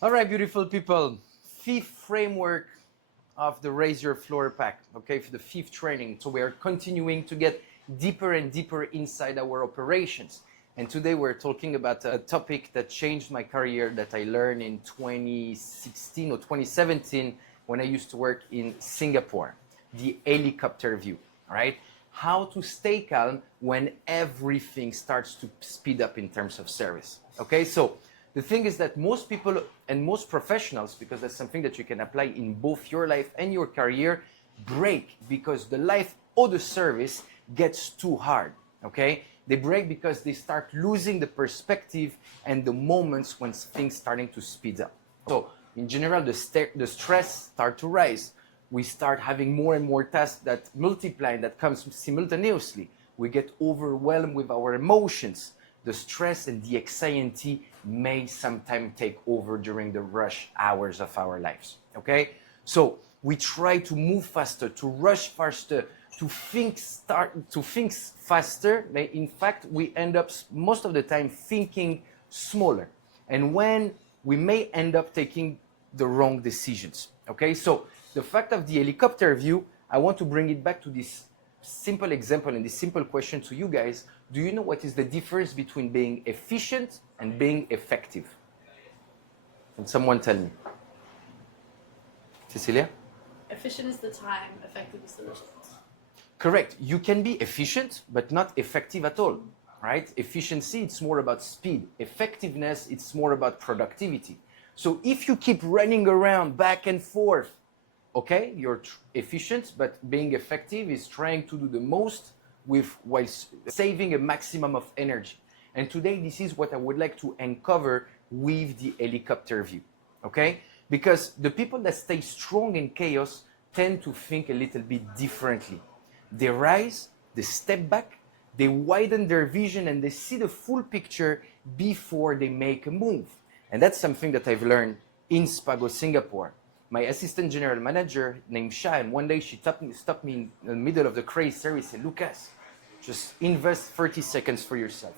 All right, beautiful people. Fifth framework of the Raise Your Floor pack, okay, for the fifth training. So we are continuing to get deeper and deeper inside our operations. And today we're talking about a topic that changed my career that I learned in 2016 or 2017 when I used to work in Singapore, the helicopter view, right? How to stay calm when everything starts to speed up in terms of service, okay? So the thing is that most people and most professionals, because that's something that you can apply in both your life and your career, break because the life or the service gets too hard, okay? They break because they start losing the perspective and the moments when things starting to speed up. So in general, the stress start to rise. We start having more and more tasks that multiply, that comes simultaneously. We get overwhelmed with our emotions. The stress and the anxiety may sometimes take over during the rush hours of our lives, okay? So we try to move faster, to rush faster, to think faster. In fact, we end up most of the time thinking smaller. And when we may end up taking the wrong decisions, okay? So the fact of the helicopter view, I want to bring it back to this simple example and this simple question to you guys. Do you know what is the difference between being efficient and being effective? Can someone tell me? Cecilia? Efficient is the time, effective is the results. Correct. You can be efficient, but not effective at all, right? Efficiency, it's more about speed. Effectiveness, it's more about productivity. So if you keep running around back and forth, okay, you're efficient, but being effective is trying to do the most while saving a maximum of energy. And today, this is what I would like to uncover with the helicopter view, okay? Because the people that stay strong in chaos tend to think a little bit differently. They rise, they step back, they widen their vision, and they see the full picture before they make a move. And that's something that I've learned in Spago Singapore. My assistant general manager named Shah, and one day she stopped me in the middle of the crazy service and said, Lucas, just invest 30 seconds for yourself.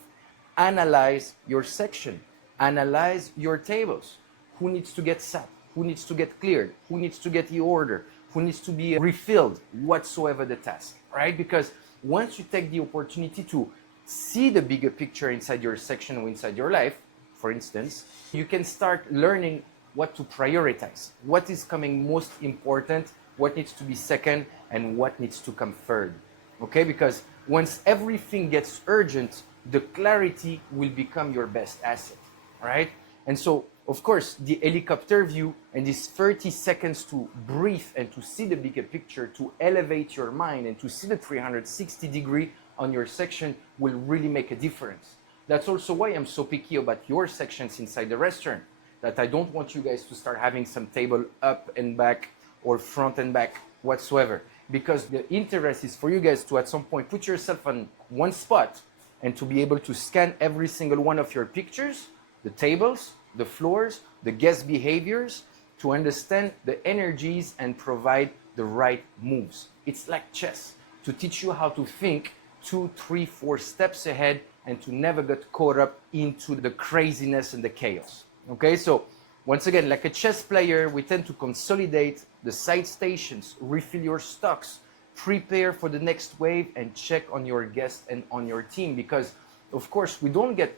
Analyze your section. Analyze your tables. Who needs to get sat? Who needs to get cleared? Who needs to get the order? Who needs to be refilled? Whatsoever the task, right? Because once you take the opportunity to see the bigger picture inside your section or inside your life, for instance, you can start learning what to prioritize, what is coming most important, what needs to be second, and what needs to come third, okay? Because once everything gets urgent, the clarity will become your best asset, right? And so, of course, the helicopter view and these 30 seconds to breathe and to see the bigger picture, to elevate your mind and to see the 360 degree on your section will really make a difference. That's also why I'm so picky about your sections inside the restaurant, that I don't want you guys to start having some table up and back or front and back whatsoever. Because the interest is for you guys to at some point put yourself on one spot and to be able to scan every single one of your pictures, the tables, the floors, the guest behaviors, to understand the energies and provide the right moves. It's like chess, to teach you how to think 2, 3, 4 steps ahead and to never get caught up into the craziness and the chaos. Okay, so once again, like a chess player, we tend to consolidate the side stations, refill your stocks, prepare for the next wave, and check on your guests and on your team. Because, of course, we don't get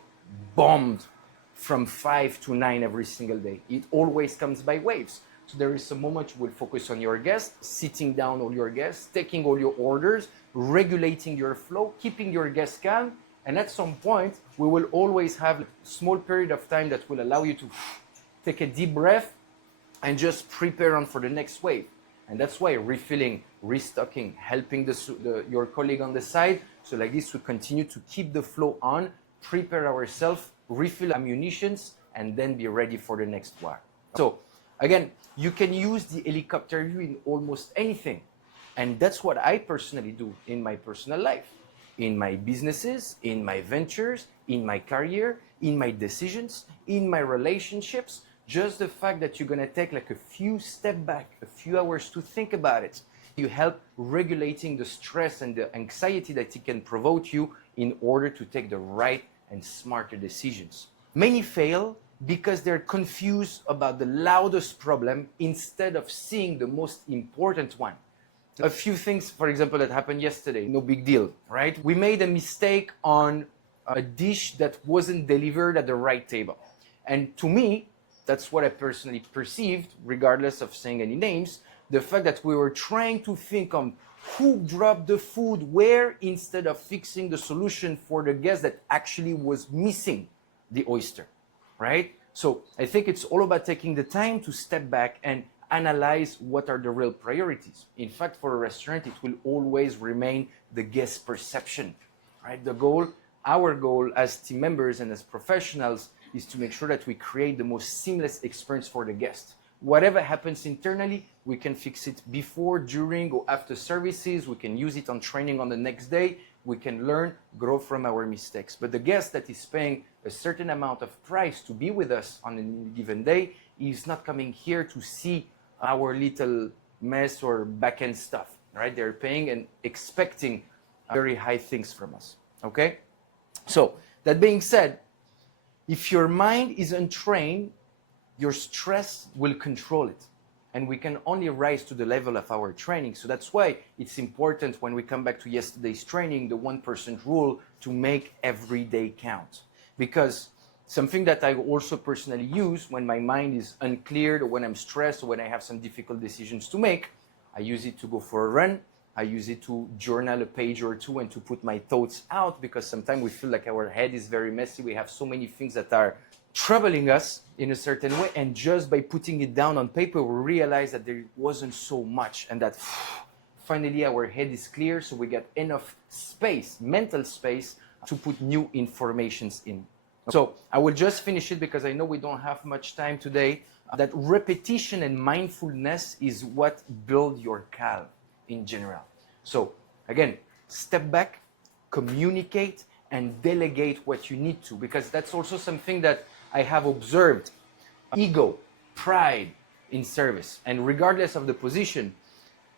bombed from 5 to 9 every single day. It always comes by waves. So there is a moment you will focus on your guests, sitting down all your guests, taking all your orders, regulating your flow, keeping your guests calm. And at some point, we will always have a small period of time that will allow you to take a deep breath and just prepare on for the next wave. And that's why refilling, restocking, helping your colleague on the side. So like this, we continue to keep the flow on, prepare ourselves, refill ammunitions, and then be ready for the next war. So again, you can use the helicopter view in almost anything. And that's what I personally do in my personal life, in my businesses, in my ventures, in my career, in my decisions, in my relationships. Just the fact that you're going to take like a few steps back, a few hours to think about it, you help regulating the stress and the anxiety that it can provoke you in order to take the right and smarter decisions. Many fail because they're confused about the loudest problem instead of seeing the most important one. A few things, for example, that happened yesterday, no big deal, right? We made a mistake on a dish that wasn't delivered at the right table. And to me, that's what I personally perceived, regardless of saying any names, the fact that we were trying to think on who dropped the food where instead of fixing the solution for the guest that actually was missing the oyster, right? So I think it's all about taking the time to step back and analyze what are the real priorities. In fact, for a restaurant, it will always remain the guest perception, right? The goal, our goal as team members and as professionals is to make sure that we create the most seamless experience for the guest. Whatever happens internally, we can fix it before, during, or after services. We can use it on training on the next day. We can learn, grow from our mistakes. But the guest that is paying a certain amount of price to be with us on a given day is not coming here to see our little mess or back-end stuff, right? They're paying and expecting very high things from us, okay? So that being said, if your mind is untrained, your stress will control it. And we can only rise to the level of our training. So that's why it's important when we come back to yesterday's training, the 1% rule, to make every day count. Because something that I also personally use when my mind is uncleared or when I'm stressed or when I have some difficult decisions to make, I use it to go for a run. I use it to journal a page or two and to put my thoughts out, because sometimes we feel like our head is very messy. We have so many things that are troubling us in a certain way, and just by putting it down on paper, we realize that there wasn't so much, and that finally our head is clear, so we get enough space, mental space, to put new informations in. So I will just finish it because I know we don't have much time today. That repetition and mindfulness is what build your calm in general. So again, step back, communicate, and delegate what you need to, because that's also something that I have observed. Ego, pride in service, and regardless of the position,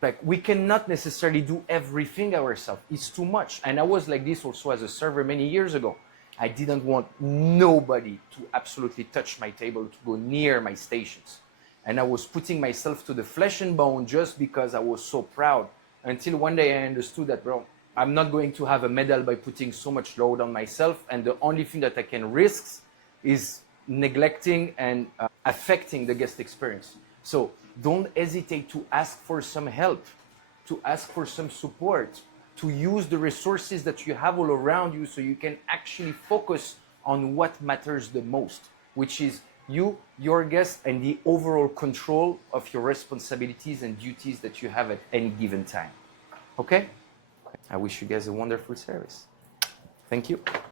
like we cannot necessarily do everything ourselves. It's too much. And I was like this also as a server many years ago. I didn't want nobody to absolutely touch my table, to go near my stations. And I was putting myself to the flesh and bone just because I was so proud. Until one day I understood that, bro, I'm not going to have a medal by putting so much load on myself. And the only thing that I can risk is neglecting and affecting the guest experience. So don't hesitate to ask for some help, to ask for some support, to use the resources that you have all around you so you can actually focus on what matters the most, which is you, your guest, and the overall control of your responsibilities and duties that you have at any given time. Okay? I wish you guys a wonderful service. Thank you.